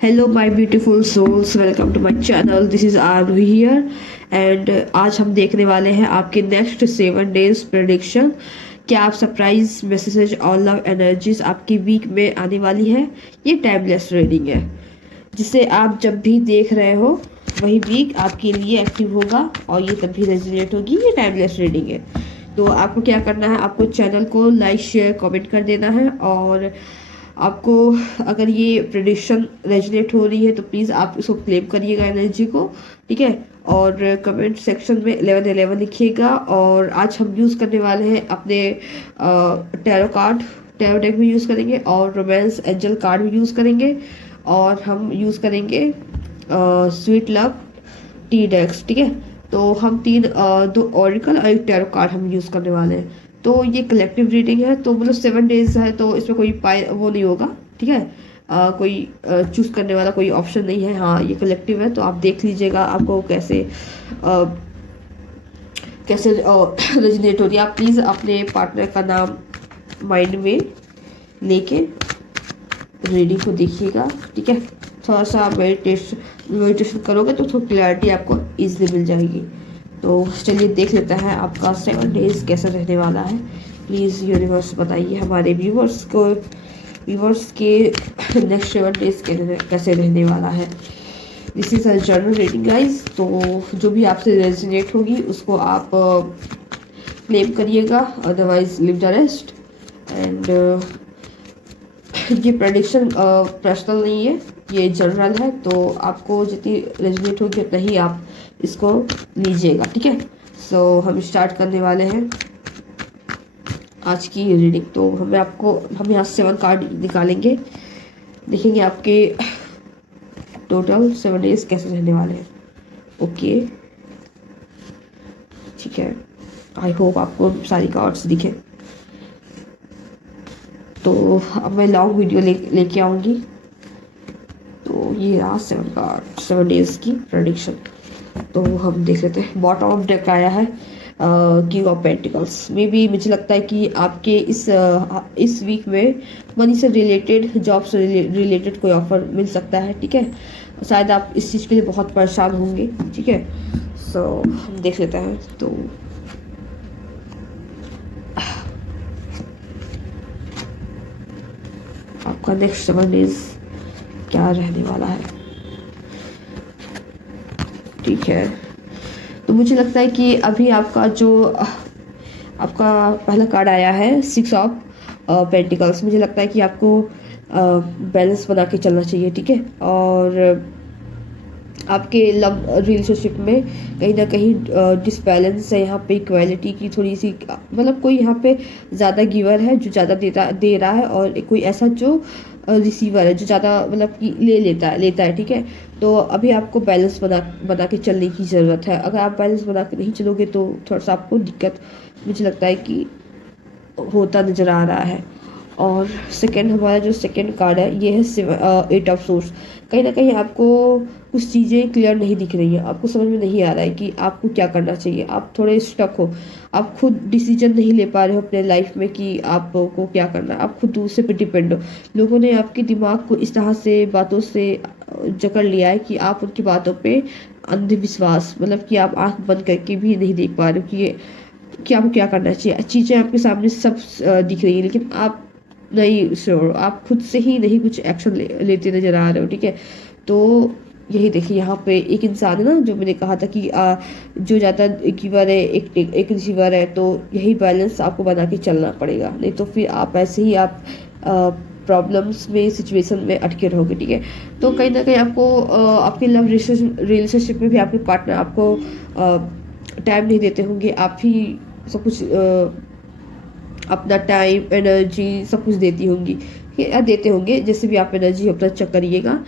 Hello my beautiful souls, welcome to my channel. This is Aarvi here and आज हम देखने वाले हैं आपके नेक्स्ट 7 डेज प्रेडिक्शन। क्या आप सरप्राइज मैसेजेज और लव एनर्जीज आपकी वीक में आने वाली है। ये टाइमलेस रीडिंग है जिसे आप जब भी देख रहे हो वही वीक आपके लिए एक्टिव होगा और ये तब भी रेजोनेट होगी। ये टाइमलेस रीडिंग है। तो आपको क्या करना है, आपको चैनल को लाइक शेयर कमेंट कर देना है और आपको अगर ये प्रेडिक्शन रेजोनेट हो रही है तो प्लीज़ आप इसको क्लेम करिएगा एनर्जी को, ठीक है। और कमेंट सेक्शन में 1111 लिखिएगा। और आज हम यूज़ करने वाले हैं अपने टैरो कार्ड, टैरो डेक भी यूज़ करेंगे और रोमांस एंजल कार्ड भी यूज़ करेंगे और हम यूज़ करेंगे स्वीट लव टी डेक्स, ठीक है। तो हम दो ऑरिकल और एक टैरो कार्ड हम यूज़ करने वाले हैं। तो ये कलेक्टिव रीडिंग है, तो मतलब 7 डेज है तो इसमें कोई वो नहीं होगा, ठीक है। कोई चूज करने वाला कोई ऑप्शन नहीं है। हाँ, ये कलेक्टिव है तो आप देख लीजिएगा आपको कैसे कैसे रेजोनेट हो रही है। आप प्लीज़ अपने पार्टनर का नाम माइंड में लेके रीडिंग को देखिएगा, ठीक है। थोड़ा सा मेडिटेशन करोगे तो थोड़ी क्लैरिटी आपको ईजिली मिल जाएगी। तो चलिए देख लेते हैं आपका 7 डेज कैसा रहने वाला है। प्लीज़ यूनिवर्स बताइए हमारे व्यूवर्स के नेक्स्ट 7 डेज कैसे रहने वाला है। This is a general reading guys. तो जो भी आपसे रेजोनेट होगी उसको आप क्लेम करिएगा, otherwise live the rest. And ये प्रेडिक्शन पर्सनल नहीं है, ये जनरल है। तो आपको जितनी रेजोनेट होगी उतना ही आप इसको लीजिएगा, ठीक है। सो हम स्टार्ट करने वाले हैं आज की रीडिंग। तो हम यहाँ 7 कार्ड निकालेंगे, देखेंगे आपके टोटल 7 डेज कैसे रहने वाले हैं। ओके, ठीक है। आई होप आपको सारी कार्ड्स दिखे। तो अब मैं लॉन्ग वीडियो लेके आऊँगी। तो ये रहा 7 डेज की प्रेडिक्शन। तो हम देख लेते हैं। बॉटम ऑफ डेक आया है king of pentacles. May be मुझे लगता है कि आपके इस वीक में मनी से रिलेटेड, जॉब से रिलेटेड कोई ऑफर मिल सकता है, ठीक है। शायद आप इस चीज़ के लिए बहुत परेशान होंगे, ठीक है। सो हम देख लेते हैं। तो आपका नेक्स्ट 7 डेज क्या रहने वाला है, ठीक है। तो मुझे लगता है कि अभी आपका पहला कार्ड आया है 6 ऑफ पेंटिकल्स। मुझे लगता है कि आपको बैलेंस बना के चलना चाहिए, ठीक है। और आपके लव रिलेशनशिप में कहीं ना कहीं डिसबैलेंस है यहाँ पे। इक्वालिटी की थोड़ी सी, मतलब कोई यहाँ पे ज़्यादा गिवर है जो ज़्यादा दे रहा है और कोई ऐसा जो रिसीवर है जो ज़्यादा मतलब कि लेता है, ठीक है। तो अभी आपको बैलेंस बना के चलने की ज़रूरत है। अगर आप बैलेंस बना के नहीं चलोगे तो थोड़ा सा आपको दिक्कत मुझे लगता है कि होता नज़र आ रहा है। और सेकंड, हमारा जो सेकंड कार्ड है ये है 8 ऑफ सोर्स। कहीं ना कहीं आपको कुछ चीज़ें क्लियर नहीं दिख रही है, आपको समझ में नहीं आ रहा है कि आपको क्या करना चाहिए। आप थोड़े स्टक हो, आप खुद डिसीजन नहीं ले पा रहे हो अपने लाइफ में कि आपको क्या करना है। आप खुद दूसरे पे डिपेंड हो। लोगों ने आपके दिमाग को इस तरह से बातों से जकड़ लिया है कि आप उनकी बातों पे अंधविश्वास, मतलब कि आप आंख बंद करके भी नहीं देख पा रहे हो कि आपको क्या करना चाहिए। चीज़ें आपके सामने सब दिख रही है लेकिन आप नहीं श्योर, आप खुद से ही नहीं कुछ एक्शन लेते नजर आ रहे हो, ठीक है। तो यही देखिए यहाँ पे एक इंसान है ना, जो मैंने कहा था कि जो ज़्यादा गिवर है एक रिसीवर है। तो यही बैलेंस आपको बना के चलना पड़ेगा, नहीं तो फिर आप ऐसे ही आप प्रॉब्लम्स में, सिचुएशन में अटके रहोगे, ठीक है। तो कहीं ना कहीं आपको आपके लव रिलेशनशिप में भी आपके पार्टनर आपको टाइम नहीं देते होंगे। आप ही सब कुछ अपना टाइम एनर्जी सब कुछ देते होंगे। जैसे भी आप एनर्जी अपना चेक करिएगा।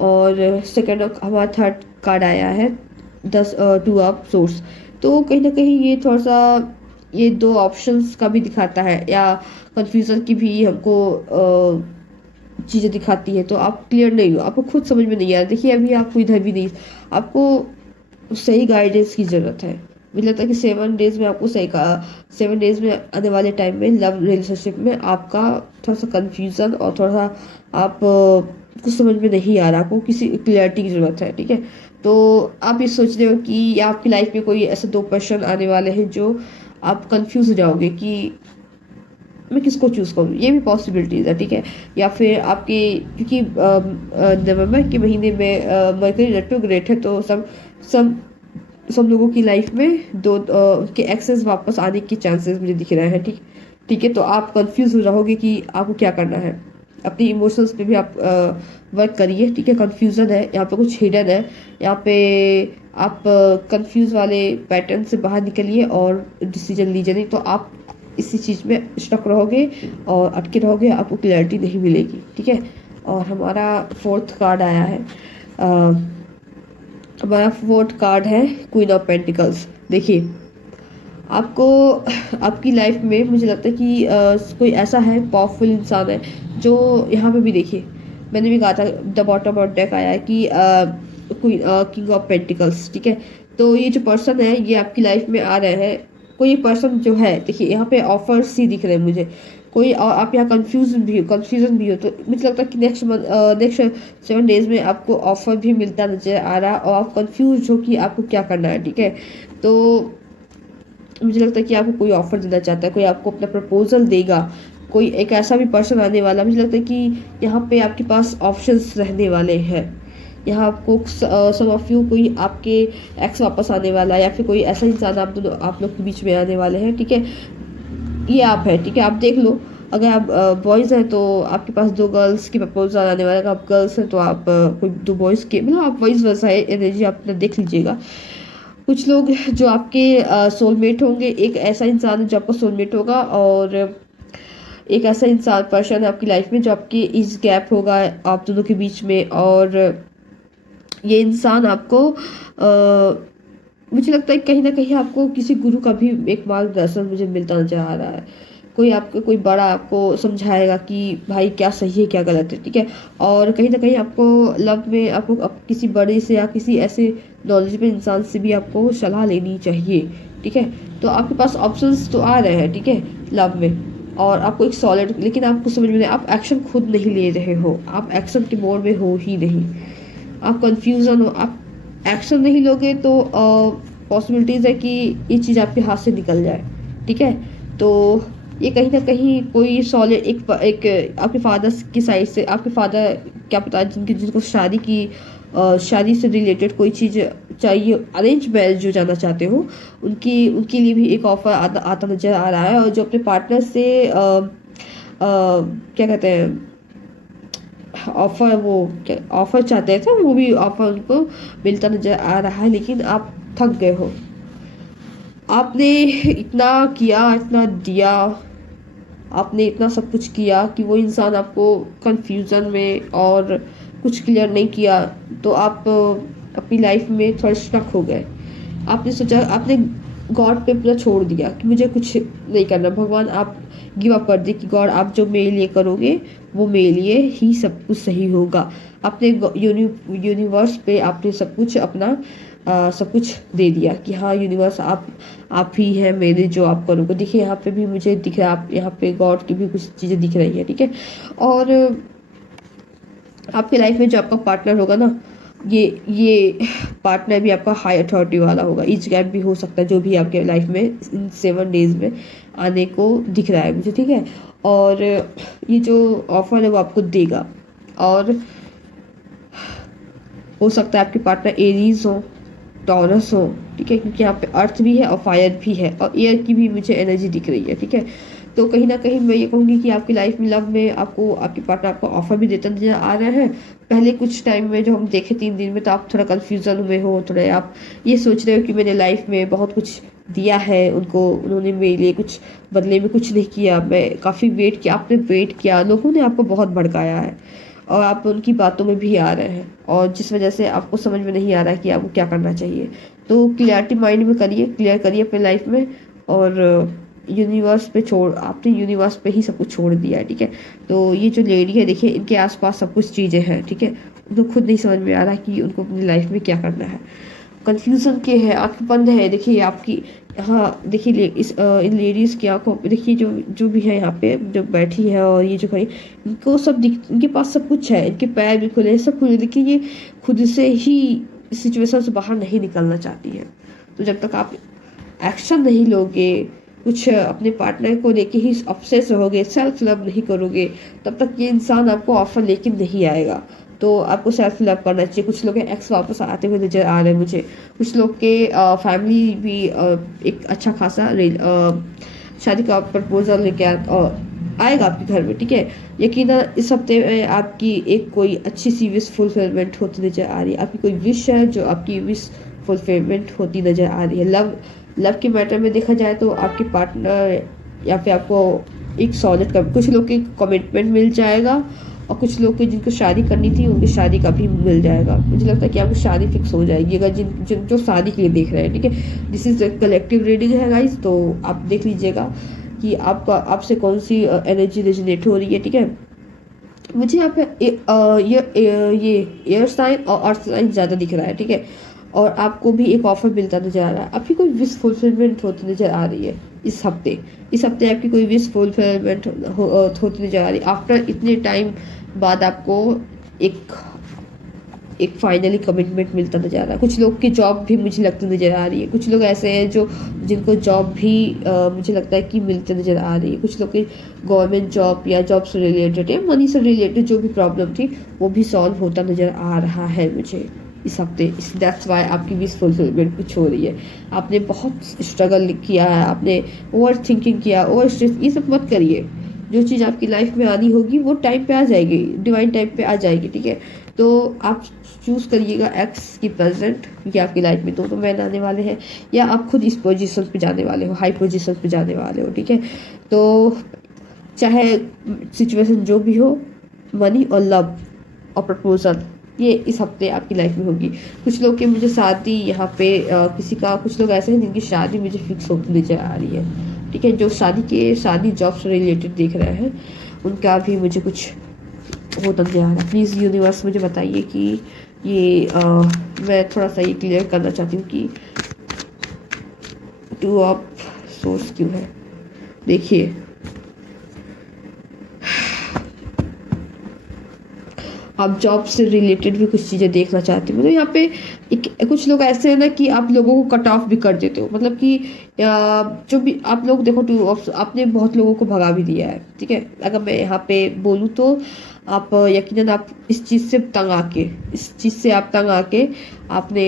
और सेकंड हमारा थर्ड कार्ड आया है 2 ऑफ सोर्स। तो कहीं ना कहीं ये थोड़ा सा ये 2 ऑप्शंस का भी दिखाता है या कंफ्यूजन की भी हमको चीज़ें दिखाती है। तो आप क्लियर नहीं हो, आपको खुद समझ में नहीं आ रहा। देखिए अभी आपको इधर भी नहीं, आपको सही गाइडेंस की ज़रूरत है। मुझे लगता है कि 7 डेज में आपको सही कहा, 7 डेज में आने वाले टाइम में लव रिलेशनशिप में आपका थोड़ा सा कन्फ्यूज़न और थोड़ा सा आप कुछ समझ में नहीं आ रहा, आपको किसी क्लैरिटी की ज़रूरत है, ठीक है। तो आप ये सोच रहे हो कि आपकी लाइफ में कोई ऐसे 2 पर्सन आने वाले हैं जो आप कन्फ्यूज़ हो जाओगे कि मैं किसको चूज़ करूँ, ये भी पॉसिबिलिटीज़ है, ठीक है। या फिर आपके क्योंकि नवंबर के महीने में मरकरी रेट्रोग्रेड है, तो सब सब लोगों की लाइफ में उनके एक्सेस वापस आने के चांसेस मुझे दिख रहे हैं, ठीक ठीक है। तो आप कंफ्यूज हो रहोगे कि आपको क्या करना है। अपनी इमोशंस पे भी आप वर्क करिए, ठीक है। कंफ्यूजन है यहाँ पे, कुछ हिडन है यहाँ पे। आप कंफ्यूज वाले पैटर्न से बाहर निकलिए और डिसीजन लीजिए, नहीं तो आप इसी चीज़ में स्टक रहोगे और अटके रहोगे, आपको क्लैरिटी नहीं मिलेगी, ठीक है। और हमारा 4th कार्ड आया है, हमारा 4th कार्ड है क्वीन ऑफ पेंटिकल्स। देखिए, आपको आपकी लाइफ में मुझे लगता है कि कोई ऐसा है, पावरफुल इंसान है जो यहाँ पे भी देखिए, मैंने भी कहा था द बॉटम ऑफ डेक आया है कि कोई किंग ऑफ पेंटिकल्स, ठीक है। तो ये जो पर्सन है ये आपकी लाइफ में आ रहे हैं। कोई पर्सन जो है, देखिए यहाँ पे ऑफर्स ही दिख रहे हैं मुझे। कोई और आप यहाँ कंफ्यूजन भी हो, तो मुझे लगता है कि नेक्स्ट 7 डेज में आपको ऑफर भी मिलता नजर आ रहा है और आप कंफ्यूज हो कि आपको क्या करना है, ठीक है। तो मुझे लगता है कि आपको कोई ऑफर देना चाहता है, कोई आपको अपना प्रपोजल देगा, कोई एक ऐसा भी पर्सन आने वाला। मुझे लगता है कि यहाँ पे आपके पास ऑप्शंस रहने वाले हैं। यहाँ आपको सम ऑफ यू कोई आपके एक्स वापस आने वाला है, या फिर कोई ऐसा इंसान आप लोग के बीच में आने वाले हैं, ठीक है। ये आप है, ठीक है। आप देख लो, अगर आप बॉयज़ हैं तो आपके पास 2 गर्ल्स की प्रपोजल आने वाला है। अगर आप गर्ल्स हैं तो आप कोई 2 बॉयज़ के, मतलब आप वाइस वर्सा है एनर्जी, आप अपना देख लीजिएगा। कुछ लोग जो आपके सोलमेट होंगे, एक ऐसा इंसान है जो आपका सोलमेट होगा, और एक ऐसा इंसान पर्सन है आपकी लाइफ में जो आपकी इस गैप होगा आप दोनों के बीच में। और ये इंसान आपको मुझे लगता है कहीं ना कहीं आपको किसी गुरु का भी एक मार्गदर्शन मुझे मिलता नजर आ रहा है। कोई बड़ा आपको समझाएगा कि भाई क्या सही है क्या गलत है, ठीक है। और कहीं ना कहीं आपको लव में आपको किसी बड़े से या किसी ऐसे नॉलेजेबल इंसान से भी आपको सलाह लेनी चाहिए, ठीक है। तो आपके पास ऑप्शंस तो आ रहे हैं, ठीक है, लव में। और आपको एक सॉलिड, लेकिन आपको समझ में नहीं, आप एक्शन खुद नहीं ले रहे हो, आप एक्शन के मोड में हो ही नहीं, आप कंफ्यूजन हो। आप एक्शन नहीं लोगे तो पॉसिबिलिटीज़ है कि ये चीज़ आपके हाथ से निकल जाए, ठीक है। तो ये कहीं ना कहीं कोई सॉलिड एक आपके फादर की साइड से, आपके फादर क्या पता जिनको शादी से रिलेटेड कोई चीज़ चाहिए, अरेंज मैरिज जो जाना चाहते हो, उनके लिए भी एक ऑफर आता नजर आ रहा है। और जो अपने पार्टनर से क्या कहते हैं, ऑफर चाहते थे, वो भी ऑफर उनको मिलता नजर आ रहा है। लेकिन आप थक गए हो, आपने इतना किया, इतना दिया, आपने इतना सब कुछ किया कि वो इंसान आपको कंफ्यूजन में और कुछ क्लियर नहीं किया, तो आप अपनी लाइफ में थोड़ा स्टक हो गए। आपने सोचा, आपने गॉड पे पूरा छोड़ दिया कि मुझे कुछ नहीं करना, भगवान आप गिव अप कर दे कि गॉड आप जो मेरे लिए करोगे वो मेरे लिए ही सब कुछ सही होगा। आपने यूनिवर्स पे आपने सब कुछ अपना सब कुछ दे दिया कि हाँ यूनिवर्स आप ही हैं मेरे, जो आप करोगे। देखिए यहाँ पे भी मुझे दिख रहा है, आप यहाँ पे गॉड की भी कुछ चीज़ें दिख रही है, ठीक है। और आपके लाइफ में जो आपका पार्टनर होगा ना, ये पार्टनर भी आपका हाई अथॉरिटी वाला होगा। एज गैप भी हो सकता है, जो भी आपके लाइफ में इन 7 डेज में आने को दिख रहा है मुझे, ठीक है। और ये जो ऑफर है वो आपको देगा। और हो सकता है आपके पार्टनर एरीज हो, टॉरस हो, ठीक है, क्योंकि यहाँ पे अर्थ भी है और फायर भी है और एयर की भी मुझे एनर्जी दिख रही है, ठीक है। तो कहीं ना कहीं मैं ये कहूँगी कि आपकी लाइफ में लव में आपको आपके पार्टनर आपको ऑफर भी देता नजर आ रहा है। पहले कुछ टाइम में जो हम देखे 3 दिन में, तो आप थोड़ा कन्फ्यूजन में हो, थोड़े आप ये सोच रहे हो कि मैंने लाइफ में बहुत कुछ दिया है उनको, उन्होंने मेरे लिए कुछ बदले में कुछ नहीं किया, मैं काफ़ी वेट किया, आपने वेट किया, लोगों ने आपको बहुत भड़काया है और आप उनकी बातों में भी आ रहे हैं, और जिस वजह से आपको समझ में नहीं आ रहा है कि आपको क्या करना चाहिए। तो क्लियरिटी माइंड में करिए, क्लियर करिए अपने लाइफ में, और यूनिवर्स पे आपने यूनिवर्स पे ही सब कुछ छोड़ दिया है, ठीक है। तो ये जो लेडी है देखिए, इनके आसपास सब कुछ चीज़ें हैं, ठीक है। उनको खुद नहीं समझ में आ रहा कि उनको अपनी लाइफ में क्या करना है। कंफ्यूजन के है, आंखें बंद है। देखिए आपकी यहाँ देखिए इन लेडीज़ की आंखों पे देखिए, जो जो भी है यहाँ पे जो बैठी है और ये जो खड़ी, इनको सब दिख, इनके पास सब कुछ है, इनके पैर भी खुले हैं, सब खुले। देखिए ये खुद से ही इस सिचुएशन से बाहर नहीं निकलना चाहती है। तो जब तक आप एक्शन नहीं लोगे, कुछ अपने पार्टनर को लेके ही ऑब्सेस रहोगे, सेल्फ लव नहीं करोगे, तब तक ये इंसान आपको ऑफर लेके नहीं आएगा। तो आपको सेल्फ लव करना चाहिए। कुछ लोग के एक्स वापस आते हुए नजर आ रहे हैं मुझे। कुछ लोग के फैमिली भी एक अच्छा खासा शादी का प्रपोजल लेके आएगा आपके घर में, ठीक है। यकीनन इस हफ्ते में आपकी एक कोई अच्छी सी विश फुलफिलमेंट होती नजर आ रही है। आपकी कोई विश है जो आपकी विश फुलफिलमेंट होती नजर आ रही है। लव के मैटर में देखा जाए तो आपके पार्टनर या फिर आपको एक सॉलिड कुछ लोग के कमिटमेंट मिल जाएगा, और कुछ लोग के जिनको शादी करनी थी उनकी शादी का भी मिल जाएगा। मुझे लगता है कि आपकी शादी फिक्स हो जाएगी अगर जिन जो शादी के लिए देख रहे हैं, ठीक है। दिस इज कलेक्टिव रीडिंग है गाइस, तो आप देख लीजिएगा कि आपसे कौन सी एनर्जी रेजोनेट हो रही है, ठीक है। मुझे यहाँ पे ये एयर साइन और अर्थ साइन ज़्यादा दिख रहा है, ठीक है। और आपको भी एक ऑफर मिलता नजर आ रहा है। आपकी कोई विश फुलफिलमेंट होती नजर आ रही है इस हफ्ते आपकी कोई विश फुलफिलमेंट होती नजर आ रही है। आफ्टर इतने टाइम बाद आपको एक फाइनली कमिटमेंट मिलता नजर आ रहा है। कुछ लोग की जॉब भी मुझे लगता नजर आ रही है। कुछ लोग ऐसे हैं जिनको जॉब भी मुझे लगता है कि मिलते नजर आ रही है। कुछ लोग की गवर्नमेंट जॉब या जॉब से रिलेटेड या मनी से रिलेटेड जो भी प्रॉब्लम थी वो भी सॉल्व होता नजर आ रहा है मुझे इस हफ्ते। दैट्स वाई आपकी विश फुलफिलमेंट कुछ हो रही है। आपने बहुत स्ट्रगल किया है, आपने ओवर थिंकिंग किया, ओवर स्ट्रेस, ये सब मत करिए। जो चीज़ आपकी लाइफ में आनी होगी वो टाइम पे आ जाएगी, डिवाइन टाइम पे आ जाएगी, ठीक है। तो आप चूज़ करिएगा एक्स की प्रेजेंट, क्योंकि आपकी लाइफ में दो मैन आने वाले हैं, या आप खुद इस पोजीशन पे जाने वाले हो, हाई पोजीशन पे जाने वाले हो, ठीक है। तो चाहे सिचुएशन जो भी हो, मनी और लव और प्रपोजल ये इस हफ्ते आपकी लाइफ में होगी। कुछ लोग की मुझे शादी यहाँ पे कुछ लोग ऐसे हैं जिनकी शादी मुझे फिक्स होती नजर आ रही है, ठीक है। जो शादी जॉब से रिलेटेड देख रहे हैं उनका भी मुझे कुछ होता नजर आ रहा है। प्लीज़ यूनिवर्स मुझे बताइए कि ये मैं थोड़ा सा ये क्लियर करना चाहती हूँ कि टू ऑफ सोर्स क्यों है। देखिए आप जॉब से रिलेटेड भी कुछ चीज़ें देखना चाहते हो। मतलब यहाँ पे कुछ लोग ऐसे हैं ना कि आप लोगों को कट ऑफ भी कर देते हो। मतलब कि जो भी आप लोग देखो, आपने बहुत लोगों को भगा भी दिया है, ठीक है। अगर मैं यहाँ पे बोलूँ तो आप यकीनन आप इस चीज़ से तंग आके आपने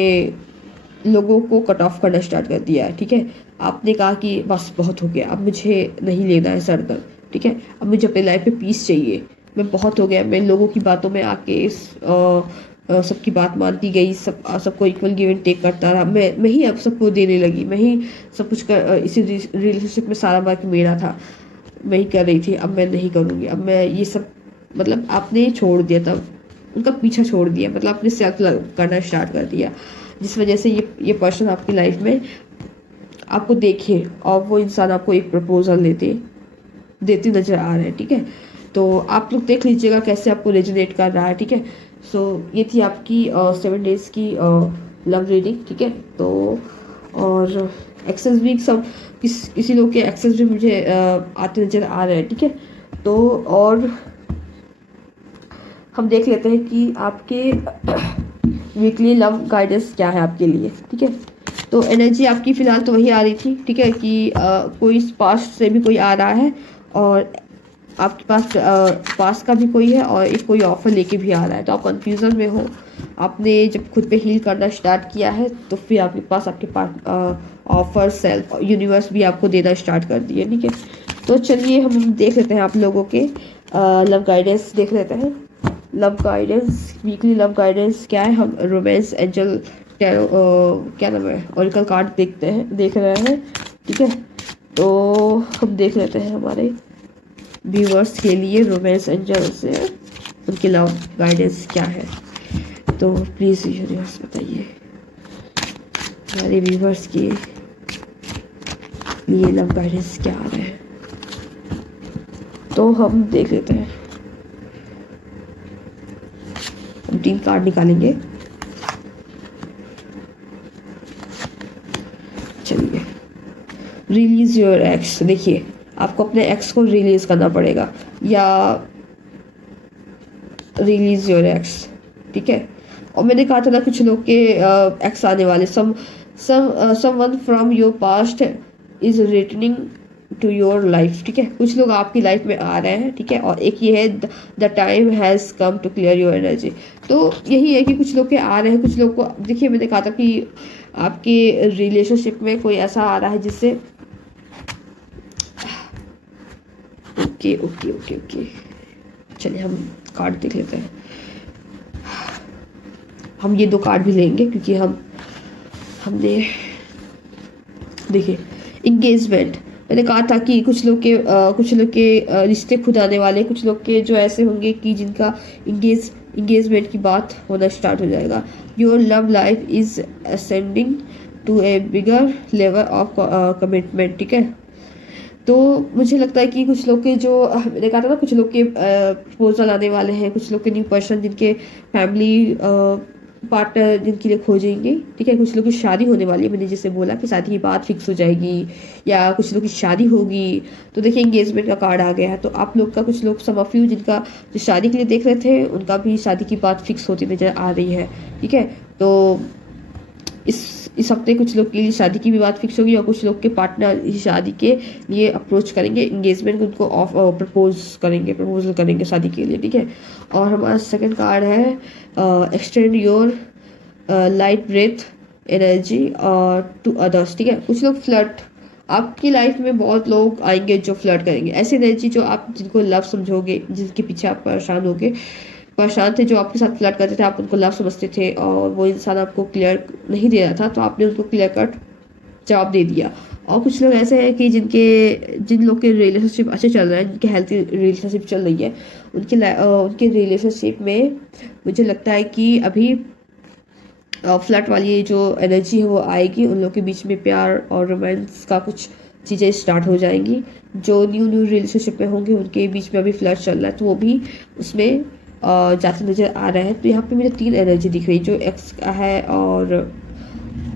लोगों को कट ऑफ करना स्टार्ट कर दिया है, ठीक है। आपने कहा कि बस बहुत हो गया, अब मुझे नहीं लेना है सरदर्द, ठीक है। अब मुझे अपनी लाइफ में पीस चाहिए, मैं बहुत हो गया, मैं लोगों की बातों में आके सबकी बात मानती गई, सबको इक्वल गिव एंड टेक करता रहा। मैं ही अब सबको देने लगी, मैं ही सब कुछ इसी रिलेशनशिप में सारा वर्क मेरा था, मैं ही कर रही थी, अब मैं नहीं करूँगी, अब मैं ये सब, मतलब आपने छोड़ दिया, तब उनका पीछा छोड़ दिया, मतलब आपने सेल्फ लव करना स्टार्ट कर दिया, जिस वजह से ये पर्सन आपकी लाइफ में आपको देखे और वो इंसान आपको एक प्रपोजल देते नजर आ रहे हैं, ठीक है। तो आप लोग देख लीजिएगा कैसे आपको रेजोनेट कर रहा है, ठीक है। सो ये थी आपकी 7 डेज की लव रीडिंग, ठीक है। तो और एक्सेस भी सब किसी लोग के एक्सेस भी मुझे आते नजर आ रहे हैं, ठीक है। तो और हम देख लेते हैं कि आपके वीकली लव गाइडेंस क्या है आपके लिए, ठीक है। तो एनर्जी आपकी फ़िलहाल तो वही आ रही थी, ठीक है, कि कोई पास्ट से भी कोई आ रहा है और आपके पास का भी कोई है और एक कोई ऑफ़र लेके भी आ रहा है। तो आप कंफ्यूजन में हो। आपने जब खुद पे हील करना स्टार्ट किया है तो फिर आपके पास ऑफ़र सेल्फ यूनिवर्स भी आपको देना स्टार्ट कर दिए, ठीक है। तो चलिए हम देख लेते हैं आप लोगों के लव गाइडेंस देख लेते हैं। Love guidance, weekly love guidance क्या है। हम रोमांस एंजल क्या नाम है, ऑरिकल कार्ड देख रहे हैं, ठीक है। तो हम देख लेते हैं हमारे व्यूवर्स के लिए रोमांस एंजल से उनके लव गाइडेंस क्या है। तो प्लीज़ यूनिवर्स बताइए हमारे व्यूवर्स के लिए लव गाइडेंस क्या आ रहा है। तो हम देख लेते हैं, हम 3 कार्ड निकालेंगे। Release your x. देखिए आपको अपने एक्स को रिलीज करना पड़ेगा, या रिलीज योर एक्स, ठीक है। और मैंने कहा था ना कुछ लोग के एक्स आने वाले, someone from your past is returning to your life, ठीक है। कुछ लोग आपकी लाइफ में आ रहे हैं, ठीक है। और एक ये है the time has come to clear your energy. तो यही है कि कुछ लोग के आ रहे हैं, कुछ लोग को देखिए मैंने कहा था कि आपके रिलेशनशिप में कोई ऐसा आ रहा है जिससे ओके ओके ओके ओके चलिए हम कार्ड देख लेते हैं। हम ये 2 कार्ड भी लेंगे क्योंकि हमने देखिए इंगेजमेंट, मैंने कहा था कि कुछ लोग के रिश्ते खुद आने वाले, कुछ लोग के जो ऐसे होंगे कि जिनका इंगेजमेंट की बात होना स्टार्ट हो जाएगा। Your love life is ascending to a bigger level of commitment, ठीक है। तो मुझे लगता है कि कुछ लोग के जो मैंने कहा था ना कुछ लोग के प्रपोजल आने वाले हैं, कुछ लोग के न्यू पर्सन जिनके फैमिली पार्टनर जिनके लिए खोजेंगे, ठीक है। कुछ लोग की शादी होने वाली है, मैंने जैसे बोला कि शादी की बात फिक्स हो जाएगी, या कुछ लोग की शादी होगी। तो देखिए इंगेजमेंट का कार्ड आ गया है। तो आप लोग का कुछ लोग, सम ऑफ यू जिनका जो शादी के लिए देख रहे थे, उनका भी शादी की बात फिक्स होती नजर आ रही है, ठीक है। तो इस हफ्ते कुछ लोग के लिए शादी की भी बात फिक्स होगी, और कुछ लोग के पार्टनर इस शादी के लिए अप्रोच करेंगे, इंगेजमेंट उनको प्रपोजल करेंगे शादी के लिए, ठीक है। और हमारा सेकंड कार्ड है extend your light breath energy to others, ठीक है। कुछ लोग फ्लर्ट, आपकी लाइफ में बहुत लोग आएंगे जो फ्लर्ट करेंगे, ऐसी एनर्जी जो आप जिनको लव समझोगे, जिनके पीछे आप परेशान थे, जो आपके साथ फ्लर्ट करते थे, आप उनको लव समझते थे और वो इंसान आपको क्लियर नहीं दे रहा था, तो आपने उनको क्लियर कट जवाब दे दिया। और कुछ लोग ऐसे हैं कि जिन लोग के रिलेशनशिप अच्छे चल रहे हैं, जिनके हेल्थी रिलेशनशिप चल रही है, उनके रिलेशनशिप में मुझे लगता है कि अभी फ्लर्ट वाली जो एनर्जी है वो आएगी। उन लोग के बीच में प्यार और रोमांस का कुछ चीज़ें स्टार्ट हो जाएंगी। जो न्यू रिलेशनशिप में होंगे उनके बीच में अभी फ्लर्ट चल रहा है, तो वो भी उसमें जाते नज़र आ रहे हैं। तो यहाँ पे मुझे 3 एनर्जी दिख रही, जो एक्स का है और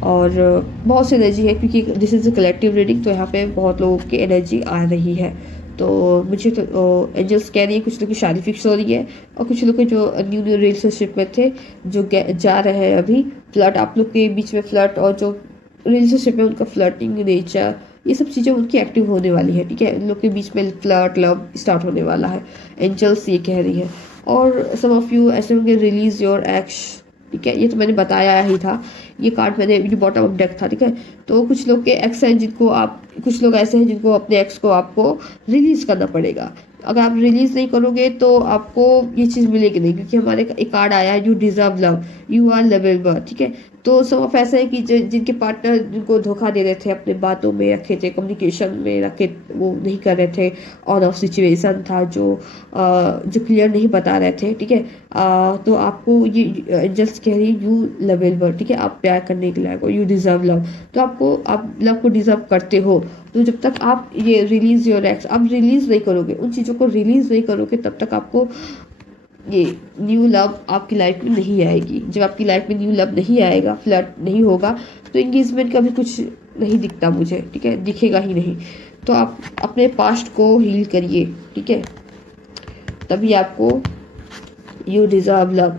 बहुत सी एनर्जी है, क्योंकि this is a collective reading. तो यहाँ पे बहुत लोगों की एनर्जी आ रही है। तो मुझे तो एंजल्स कह रही है कुछ लोग की शादी फिक्स हो रही है, और कुछ लोग के जो न्यू रिलेशनशिप में थे, जो जा रहे हैं अभी फ्लर्ट, आप लोग के बीच में फ्लर्ट, और जो रिलेशनशिप में उनका फ्लर्टिंग नेचर, ये सब चीज़ें उनकी एक्टिव होने वाली है, ठीक है। उन लोग के बीच में फ्लर्ट लव स्टार्ट होने वाला है, एंजल्स ये कह रही है। और सम ऑफ यू ऐसे होंगे रिलीज योर एक्स, ठीक है। ये तो मैंने बताया ही था, ये कार्ड मैंने ये बॉटम ऑफ डेक था, ठीक है। तो कुछ लोग के एक्स हैं जिनको आप, कुछ लोग ऐसे हैं जिनको अपने एक्स को आपको रिलीज करना पड़ेगा। अगर आप रिलीज नहीं करोगे तो आपको ये चीज़ मिलेगी नहीं, क्योंकि हमारे एक कार्ड आया है, you deserve love, you are lovable, ठीक है। तो सब ऑफ ऐसा है कि जिनके पार्टनर जिनको धोखा दे रहे थे, अपने बातों में रखे थे, कम्युनिकेशन में रखे, वो नहीं कर रहे थे, ऑन ऑफ सिचुएशन था जो क्लियर नहीं बता रहे थे, ठीक है। तो आपको ये जस्ट कह रही यू लवेबल, ठीक है। आप प्यार करने के लायक हो, यू डिजर्व लव। तो आप लव को डिजर्व करते हो। तो जब तक आप ये रिलीज योर एक्स, आप रिलीज नहीं करोगे, उन चीज़ों को रिलीज नहीं करोगे, तब तक आपको ये न्यू लव आपकी लाइफ में नहीं आएगी। जब आपकी लाइफ में न्यू लव नहीं आएगा, फ्लर्ट नहीं होगा, तो इंगेजमेंट का भी कुछ नहीं दिखता मुझे, ठीक है, दिखेगा ही नहीं। तो आप अपने पास्ट को हील करिए, ठीक है, तभी आपको यू डिजर्व लव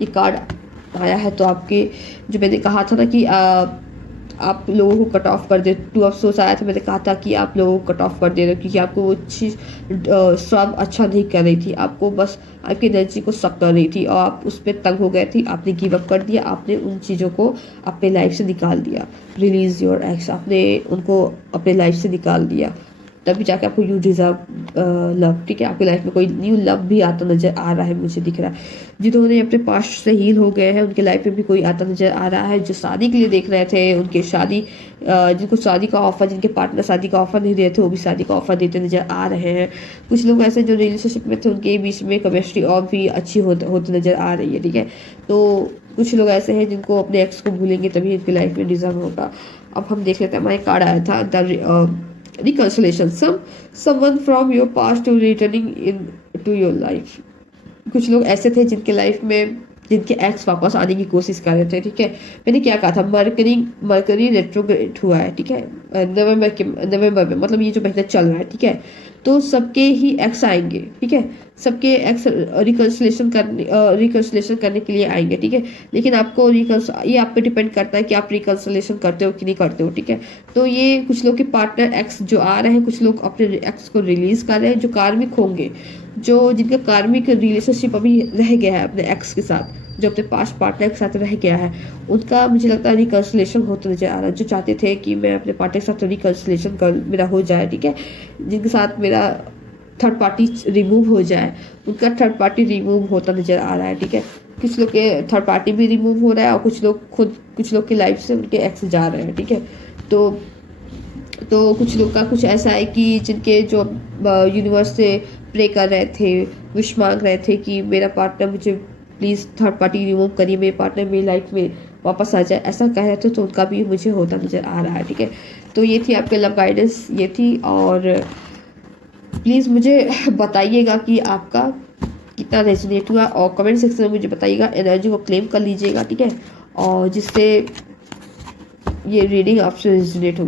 ये कार्ड आया है। तो आपके जो मैंने कहा था ना कि आप लोगों को कट ऑफ कर दे, 2 अफसोस आया था, मैंने कहा था कि आप लोगों को कट ऑफ कर दे रहे हो, क्योंकि आपको वो चीज़ स्वाद अच्छा नहीं कर रही थी, आपको बस आपकी एनर्जी को सक कर रही थी, और आप उस पर तंग हो गए थे, आपने गिव अप कर दिया, आपने उन चीज़ों को अपने लाइफ से निकाल दिया। रिलीज योर एक्स, आपने उनको अपने लाइफ से निकाल दिया, तभी जाके आपको यू डिजर्व लव, ठीक है। आपकी लाइफ में कोई न्यू लव भी आता नजर आ रहा है, मुझे दिख रहा है। जिन्होंने अपने पास्ट से हील हो गए हैं, उनके लाइफ में भी कोई आता नजर आ रहा है। जो शादी के लिए देख रहे थे, उनके शादी जिनको शादी का ऑफर, जिनके पार्टनर शादी का ऑफर नहीं दे रहे थे, वो भी शादी का ऑफर देते नजर आ रहे हैं। कुछ लोग ऐसे जो रिलेशनशिप में थे, उनके बीच में केमिस्ट्री और भी अच्छी होती नजर आ रही है, ठीक है। तो कुछ लोग ऐसे हैं जिनको अपने एक्स को भूलेंगे, तभी उनकी लाइफ में डिजर्व होगा। अब हम देख लेते हैं, हमारे कार्ड आया था the reconciliation, someone from your past to returning in to your life। कुछ लोग ऐसे थे जिनके लाइफ में जिनके एक्स वापस आने की कोशिश कर रहे थे, ठीक है। मैंने क्या कहा था, मरकरी रेट्रोग्रेड हुआ है, ठीक है, नवंबर में, मतलब ये जो महीना चल रहा है, ठीक है। तो सबके ही एक्स आएंगे, ठीक है, सबके एक्स रिकन्सलेशन करने के लिए आएंगे, ठीक है। लेकिन आपको ये आप पे डिपेंड करता है कि आप रिकन्सलेशन करते हो कि नहीं करते हो, ठीक है। तो ये कुछ लोग के पार्टनर एक्स जो आ रहे हैं, कुछ लोग अपने एक्स को रिलीज कर रहे हैं, जो कार्मिक होंगे, जो जिनका कार्मिक रिलेशनशिप अभी रह गया है अपने एक्स के साथ, जो अपने पास्ट पार्टनर के साथ रह गया है, उनका मुझे लगता है रिकन्सलेशन होता नजर आ रहा है। जो चाहते थे कि मैं अपने पार्टनर के साथ रिकन्सलेशन कर मेरा हो जाए, ठीक है, जिनके साथ मेरा थर्ड पार्टी रिमूव हो जाए, उनका थर्ड पार्टी रिमूव होता नजर आ रहा है, ठीक है। कुछ लोग के थर्ड पार्टी भी रिमूव हो रहा है और कुछ लोग की लाइफ से उनके एक्स जा रहे हैं, ठीक है। तो कुछ लोग का कुछ ऐसा है कि जिनके जो यूनिवर्स से प्रे कर रहे थे, विश मांग रहे थे कि मेरा पार्टनर मुझे प्लीज़ थर्ड पार्टी रिमूव करिए, मेरे पार्टनर मेरी लाइफ में वापस आ जाए, ऐसा कह रहे थे, तो उनका भी मुझे होता नज़र आ रहा है, ठीक है। तो ये थी आपके लव गाइडेंस, ये थी। और प्लीज़ मुझे बताइएगा कि आपका कितना रेजोनेट हुआ, और कमेंट सेक्शन में मुझे बताइएगा, एनर्जी को क्लेम कर लीजिएगा, ठीक है, और जिससे ये रीडिंग आपसे रेजोनेट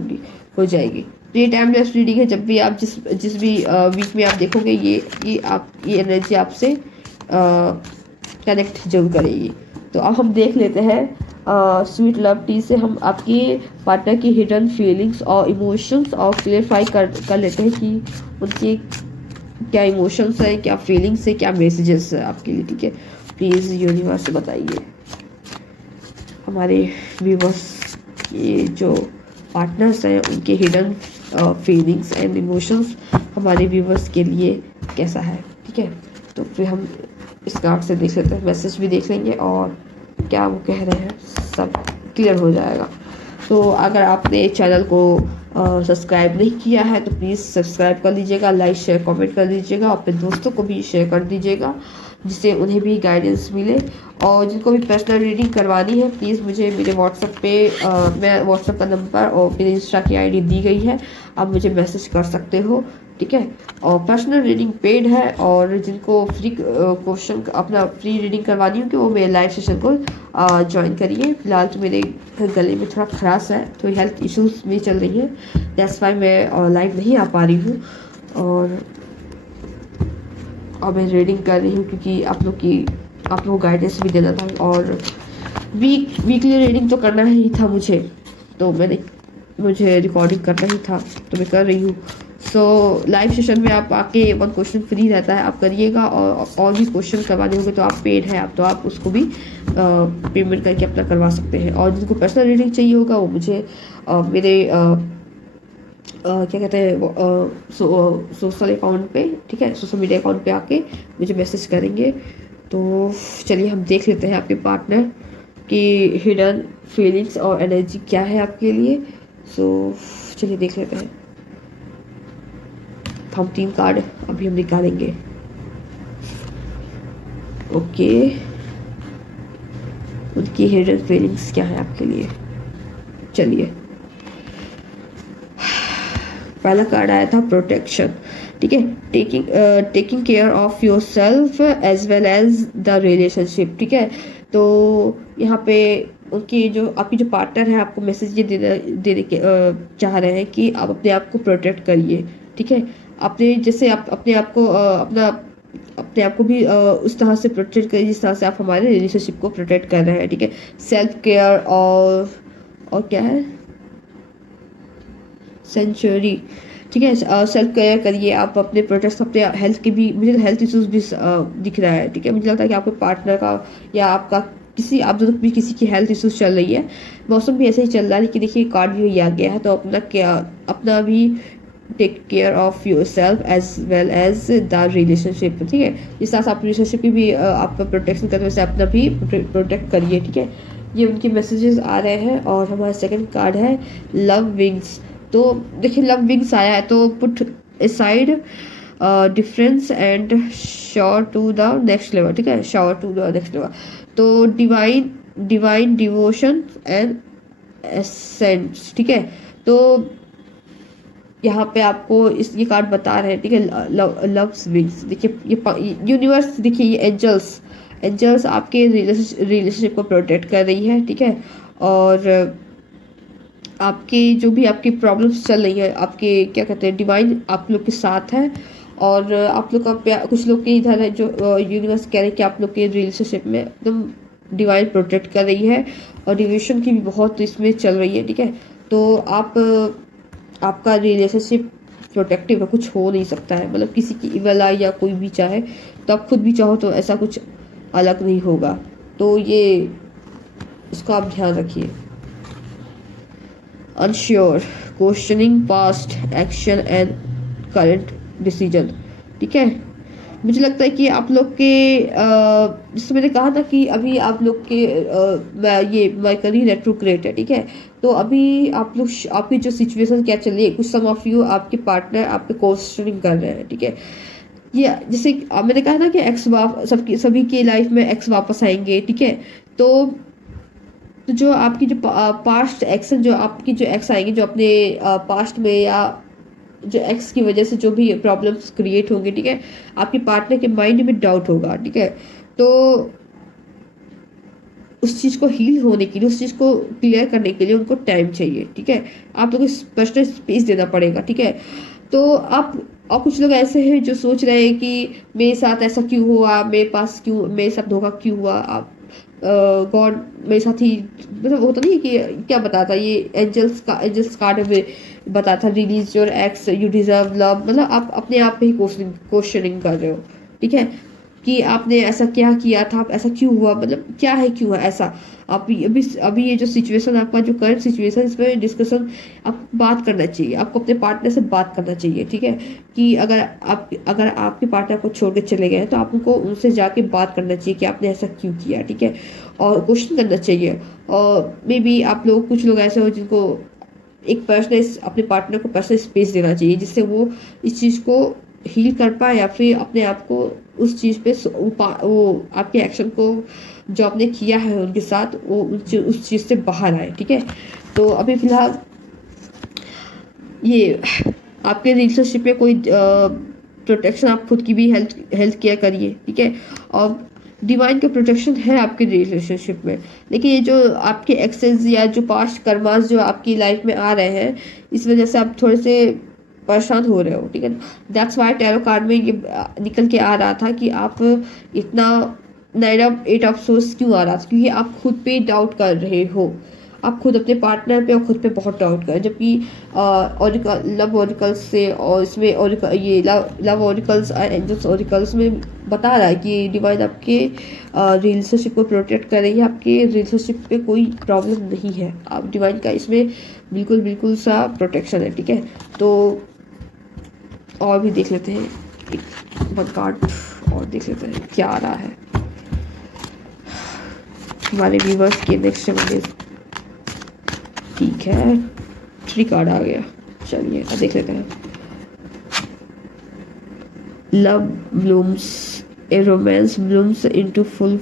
हो जाएगी। तो ये टाइमलेस रीडिंग है, जब भी आप जिस भी वीक में आप देखोगे, ये एनर्जी आपसे कनेक्ट जरूर करेगी। तो अब हम देख लेते हैं स्वीट लव टी से हम आपके पार्टनर की हिडन फीलिंग्स और इमोशंस और क्लियरफाई कर लेते हैं कि उनके क्या इमोशंस हैं, क्या फीलिंग्स है, क्या मैसेजेस है आपके लिए, ठीक है। प्लीज़ यूनिवर्स बताइए हमारे व्यूवर्स, ये जो पार्टनर्स हैं उनके हिडन फीलिंग्स एंड इमोशंस हमारे व्यूवर्स के लिए कैसा है, ठीक है। तो फिर हम इस कार्ड से देख लेते हैं, मैसेज भी देख लेंगे और क्या वो कह रहे हैं, सब क्लियर हो जाएगा। तो अगर आपने चैनल को सब्सक्राइब नहीं किया है तो प्लीज़ सब्सक्राइब कर लीजिएगा, लाइक शेयर कमेंट कर दीजिएगा, अपने दोस्तों को भी शेयर कर दीजिएगा, जिससे उन्हें भी गाइडेंस मिले। और जिनको भी पर्सनल रीडिंग करवानी है, प्लीज़ मुझे मेरे व्हाट्सएप पे मैं व्हाट्सएप का नंबर और मेरे इंस्टा की आईडी दी गई है, आप मुझे मैसेज कर सकते हो, ठीक है। और पर्सनल रीडिंग पेड है, और जिनको फ्री क्वेश्चन अपना फ्री रीडिंग करवानी हो कि वो मेरे लाइव सेशन को ज्वाइन करिए। फिलहाल तो मेरे गले में थोड़ा खराश है, तो हेल्थ इश्यूज भी चल रही है, दैट्स वाई मैं लाइव नहीं आ पा रही हूँ, और मैं रीडिंग कर रही हूँ क्योंकि आप लोग को गाइडेंस भी देना था, और वीकली रीडिंग तो करना ही था मुझे, तो मुझे रिकॉर्डिंग करना ही था, तो मैं कर रही हूँ। सो लाइव सेशन में आप आके 1 क्वेश्चन फ्री रहता है, आप करिएगा, और भी क्वेश्चन करवाने होंगे तो आप पेड है, आप तो आप उसको भी पेमेंट करके अपना करवा सकते हैं। और जिनको पर्सनल रीडिंग चाहिए होगा वो मुझे मेरे क्या कहते हैं सोशल अकाउंट पे, ठीक है, सोशल मीडिया अकाउंट पे आके मुझे मैसेज करेंगे। तो चलिए हम देख लेते हैं आपके पार्टनर की हिडन फीलिंग्स और एनर्जी क्या है आपके लिए। सो चलिए देख लेते हैं। हम 3 कार्ड अभी हम निकालेंगे। ओके, उनकी हिडन फीलिंग्स क्या है आपके लिए। चलिए, पहला कार्ड आया था प्रोटेक्शन, ठीक है, taking care of yourself as well as the relationship, ठीक है। तो यहाँ पे आपकी जो पार्टनर है आपको मैसेज ये देने के चाह रहे हैं कि आप अपने आप को प्रोटेक्ट करिए, ठीक है। अपने आप को भी उस तरह से प्रोटेक्ट करिए जिस तरह से आप हमारे रिलेशनशिप को प्रोटेक्ट कर रहे हैं, ठीक है। सेल्फ केयर और क्या है, सेंचुरी, ठीक है। सेल्फ केयर करिए आप, अपने प्रोटेक्ट, अपने हेल्थ के भी, मुझे हेल्थ इश्यूज भी दिख रहा है, ठीक है। मुझे लगता है कि आपके पार्टनर का या आपका आप दोनों भी किसी की हेल्थ इश्यूज चल रही है। मौसम भी ऐसे ही चल रहा है, लेकिन देखिए कार्ड भी आ गया है, तो अपना भी take care of yourself as well as the relationship, ठीक है। जिस तरह से आप रिलेशनशिप की भी आप प्रोटेक्शन करते हैं, वैसे अपना भी प्रोटेक्ट करिए, ठीक है। ये उनके मैसेजेस आ रहे हैं। और हमारा सेकंड कार्ड है लव विंग्स। तो देखिए लव विंग्स आया है, तो put aside difference and soar to the next level, ठीक है, soar to the next level. तो डिवाइन डिवोशन एंड एसेंस, ठीक है। तो यहाँ पे आपको ये कार्ड बता रहे हैं, ठीक है, लव्स विंग्स। देखिए ये यूनिवर्स, देखिए ये एंजल्स आपके रिलेशनशिप को प्रोटेक्ट कर रही है, ठीक है। और आपके जो भी आपकी प्रॉब्लम्स चल रही है, आपके क्या कहते हैं, डिवाइन आप लोग के साथ है। और आप लोग का प्यार, कुछ लोग के इधर है जो यूनिवर्स कह रहे हैं कि आप लोग के रिलेशनशिप में एकदम डिवाइन प्रोटेक्ट कर रही है, और डिविएशन की भी बहुत इसमें चल रही है, ठीक है। तो आपका रिलेशनशिप प्रोटेक्टिव है, कुछ हो नहीं सकता है, मतलब किसी की इवल आई या कोई भी चाहे तो आप खुद भी चाहो तो ऐसा कुछ अलग नहीं होगा। तो ये इसका आप ध्यान रखिए। Unsure, questioning past action and current decision, ठीक है। मुझे लगता है कि आप लोग के जैसे मैंने कहा था कि अभी आप लोग के ये मरकरी रेट्रोग्रेड है, ठीक है। तो अभी आप लोग आपकी जो सिचुएशन क्या चल रही है, कुछ सम ऑफ यू आपके पार्टनर आप पे क्वेश्चनिंग कर रहे हैं, ठीक है। ये जैसे मैंने कहा था कि एक्स सभी के लाइफ में एक्स वापस आएंगे, ठीक है। तो जो आपकी जो पास्ट एक्शन, जो आपकी जो एक्स आएंगे जो अपने पास्ट में, या जो एक्स की वजह से जो भी प्रॉब्लम्स क्रिएट होंगे, ठीक है, आपके पार्टनर के माइंड में डाउट होगा, ठीक है। तो उस चीज़ को हील होने के लिए, उस चीज़ को क्लियर करने के लिए उनको टाइम चाहिए, ठीक है। आप लोगों को पर्सनल स्पेस देना पड़ेगा, ठीक है। तो आप, और कुछ लोग ऐसे हैं जो सोच रहे हैं कि मेरे साथ ऐसा क्यों हुआ, मेरे साथ धोखा क्यों हुआ। आप गॉड मेरे साथ ही, मतलब होता नहीं है कि क्या बताता ये एंजल्स कार्ड में बताता, release your x, you deserve love. मतलब आप अपने आप पे ही क्वेश्चनिंग कर रहे हो, ठीक है, कि आपने ऐसा क्या किया था, आप ऐसा क्यों हुआ, मतलब क्या है, क्यों है ऐसा। आप अभी ये जो सिचुएशन, आपका जो करंट सिचुएशन, इस पर डिस्कशन आप बात करना चाहिए, आपको अपने पार्टनर से बात करना चाहिए, ठीक है। कि अगर आपके पार्टनर को छोड़ के चले गए तो आपको उनसे जाके बात करना चाहिए कि आपने ऐसा क्यों किया, ठीक है। और क्वेश्चन करना चाहिए। और मे बी आप लोग, कुछ लोग ऐसे हो जिनको एक पर्सनल, अपने पार्टनर को पर्सनल स्पेस देना चाहिए, जिससे वो इस चीज़ को हील कर पाए, या फिर अपने आप को उस चीज़ पे वो आपके एक्शन को जो आपने किया है उनके साथ, वो उस चीज़ से बाहर आए, ठीक है। तो अभी फिलहाल ये आपके रिलेशनशिप में कोई प्रोटेक्शन, आप खुद की भी हेल्थ केयर करिए, ठीक है। और डिवाइन का प्रोटेक्शन है आपके रिलेशनशिप में, लेकिन ये जो आपके एक्सेस या जो पास्ट कर्मास जो आपकी लाइफ में आ रहे हैं, इस वजह से आप थोड़े से परेशान हो रहे हो, ठीक है। दैट्स वाई टैरो कार्ड में ये निकल के आ रहा था कि आप इतना एट ऑफ सोर्स क्यों आ रहा था, क्योंकि आप खुद पे डाउट कर रहे हो, आप खुद अपने पार्टनर पे और खुद पे बहुत डाउट कर, जबकि लव ऑरिकल्स से, और इसमें ये लव ऑरिकल्स एंजल्स ऑरिकल्स में बता रहा है कि डिवाइन आपके रिलेशनशिप को प्रोटेक्ट कर रही है, आपके रिलेशनशिप पे कोई प्रॉब्लम नहीं है। आप डिवाइन का इसमें बिल्कुल सा प्रोटेक्शन है, ठीक है। तो और भी देख लेते हैं, एक कार्ड और देख लेते हैं क्या आ रहा है हमारे व्यूवर्स के नेक्स्ट मंडे। ठीक है, 3 कार्ड आ गया, चलिए अब देख लेते हैं। Love blooms, a romance blooms into full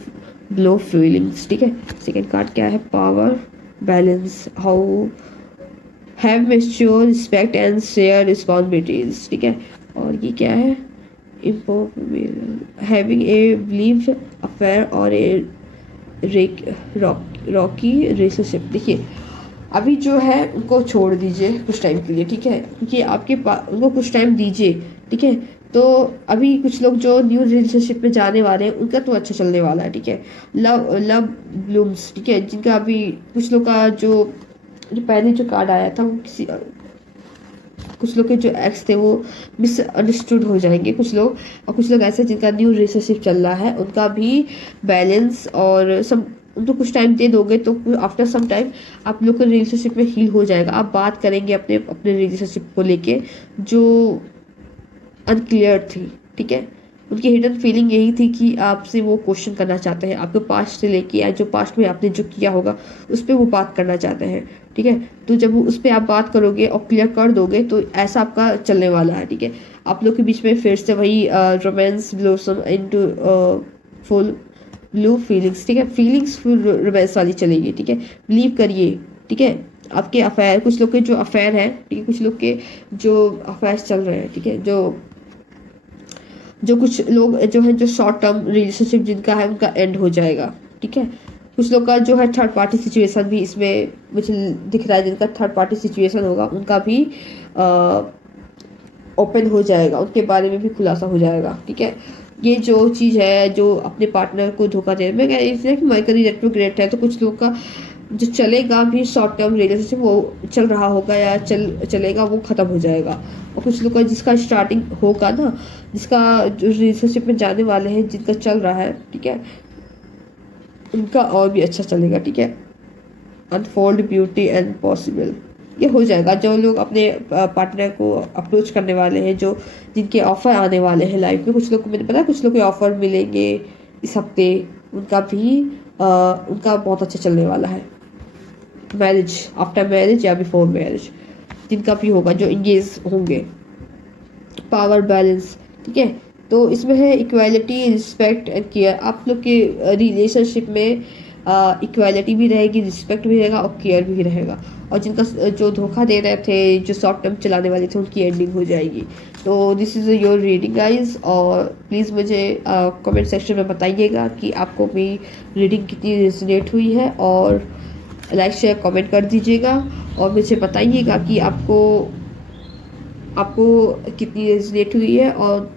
blow feelings, ठीक है। सेकंड कार्ड क्या है, power, balance, how have mature respect and share responsibilities, ठीक है। और ये क्या है, हैविंग ए बिलीव अफेयर और ए रॉकी रिलेशनशिप। देखिए अभी जो है उनको छोड़ दीजिए कुछ टाइम के लिए, ठीक है, क्योंकि आपके पास उनको कुछ टाइम दीजिए, ठीक है। तो अभी कुछ लोग जो न्यू रिलेशनशिप में जाने वाले हैं उनका तो अच्छा चलने वाला है, ठीक है। लव ब्लूम्स, ठीक है, जिनका अभी कुछ लोग का जो पहले जो कार्ड आया था वो कुछ लोग के जो एक्स थे वो मिसअंडरस्टूड हो जाएंगे कुछ लोग, और कुछ लोग ऐसे जिनका न्यू रिलेशनशिप चल रहा है उनका भी बैलेंस और सब, उनको कुछ टाइम दे दोगे तो आफ्टर सम टाइम आप लोग का रिलेशनशिप में हील हो जाएगा। आप बात करेंगे अपने अपने रिलेशनशिप को लेके जो अनक्लियर थी, ठीक है। उनकी हिडन फीलिंग यही थी कि आपसे वो क्वेश्चन करना चाहते हैं, आपके पास्ट से लेके, या जो पास्ट में आपने जो किया होगा उस पर वो बात करना चाहते हैं, ठीक है। तो जब उस पर आप बात करोगे और क्लियर कर दोगे तो ऐसा आपका चलने वाला है, ठीक है। आप लोग के बीच में फिर से वही romance blossom into full blue feelings, ठीक है। फीलिंग्स फुल रोमांस वाली चलेगी, ठीक है, बिलीव करिए, ठीक है। आपके अफेयर, कुछ लोग के जो अफेयर हैं, ठीक है, कुछ लोग के जो अफेयर्स चल रहे हैं, ठीक है, जो जो कुछ लोग जो है जो शॉर्ट टर्म रिलेशनशिप जिनका है उनका एंड हो जाएगा, ठीक है। कुछ लोग का जो है थर्ड पार्टी सिचुएशन भी इसमें मुझे दिख रहा है, जिनका थर्ड पार्टी सिचुएशन होगा उनका भी ओपन हो जाएगा, उनके बारे में भी खुलासा हो जाएगा, ठीक है। ये जो चीज़ है जो अपने पार्टनर को धोखा दे, मैं कह रही थी कि मरकरी रेट्रोग्रेड है, तो कुछ लोग का जो चलेगा भी शॉर्ट टर्म रिलेशनशिप वो चल रहा होगा या चलेगा वो ख़त्म हो जाएगा। और कुछ लोग का जिसका स्टार्टिंग होगा ना, जिसका जो रिलेशनशिप में जाने वाले हैं, जिनका चल रहा है, ठीक है, उनका और भी अच्छा चलेगा, ठीक है। अनफोल्ड ब्यूटी एंड पॉसिबल, ये हो जाएगा। जो लोग अपने पार्टनर को अप्रोच करने वाले हैं, जो जिनके ऑफ़र आने वाले हैं लाइफ में, कुछ लोग को मैंने पता है कुछ लोग के ऑफ़र मिलेंगे इस हफ्ते, उनका भी उनका बहुत अच्छा चलने वाला है। मैरिज, आफ्टर मैरिज या बिफोर मैरिज, जिनका भी होगा, जो इंगेज होंगे। पावर बैलेंस, ठीक है। तो इसमें है इक्वालिटी, रिस्पेक्ट एंड केयर। आप लोग के रिलेशनशिप में इक्वालिटी भी रहेगी, रिस्पेक्ट भी रहेगा और केयर भी रहेगा। और जिनका जो धोखा दे रहे थे, जो शॉर्ट टर्म चलाने वाले थे, उनकी एंडिंग हो जाएगी। तो this is your reading guys. और प्लीज़ मुझे कमेंट सेक्शन में बताइएगा कि आपको मेरी रीडिंग कितनी रेजोनेट हुई है, और लाइक शेयर कमेंट कर दीजिएगा। और मुझे बताइएगा कि आपको कितनी रेजोनेट हुई है। और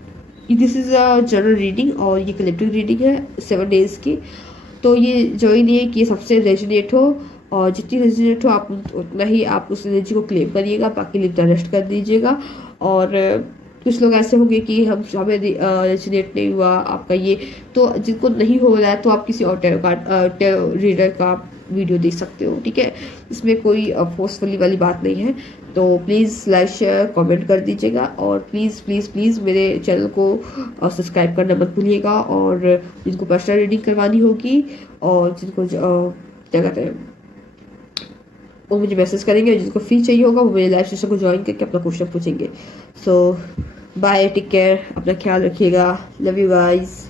this is a general reading और ये कलेक्टिव रीडिंग है 7 डेज़ की। तो ये जरूरी नहीं है कि ये सबसे रेजोनेट हो, और जितनी रेजोनेट हो आप उतना ही आप उस एनर्जी को क्लेम करिएगा, बाकी लिव द रेस्ट कर दीजिएगा। और कुछ लोग ऐसे होंगे कि हमें रेजोनेट नहीं हुआ आपका ये, तो जिनको नहीं हो रहा है तो आप किसी और टैरो रीडर का वीडियो देख सकते हो, ठीक है। इसमें कोई फोर्सफुली वाली बात नहीं है। तो प्लीज़ लाइक शेयर कमेंट कर दीजिएगा, और प्लीज़ प्लीज़ प्लीज़ मेरे चैनल को सब्सक्राइब करना मत भूलिएगा। और जिनको पर्सनल रीडिंग करवानी होगी और जिनको क्या कहते हैं वो मुझे मैसेज करेंगे, और जिनको फी चाहिए होगा वो मेरे लाइव सेशन को ज्वाइन करके अपना क्वेश्चन पूछेंगे। सो बाय, टेक केयर, अपना ख्याल रखिएगा, लव यू गाइस।